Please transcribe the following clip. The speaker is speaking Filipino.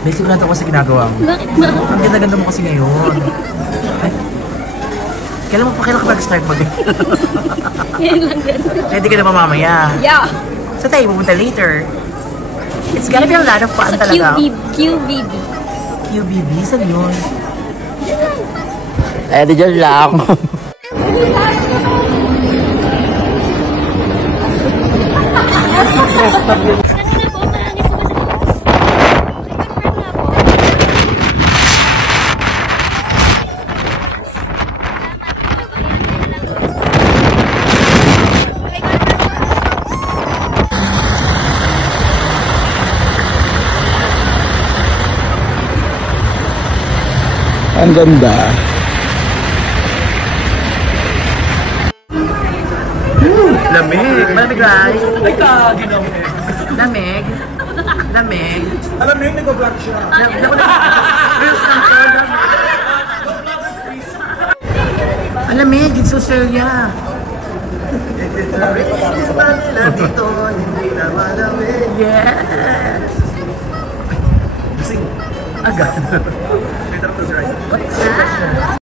May sigurado ako sa ginagawa mo. Bakit ba? Ang ganda-ganda mo kasi ngayon. Ay, kailan ka mag-start mag- Yan lang gano'n. Ready ka na ba mamaya? Yeah. Sa tayo, pupunta later. It's gonna be a lot of fun Sa talaga. QVB. QBB? Saan yun? Eh, di dyan lang. Ang ganda. Lamig! Malamig, Rai! Ay, kagi naman. Lamig? Lamig? Alam mo yun, nag-vlog siya. Ang lamig! It's Australia! Yes! Agad. What's that?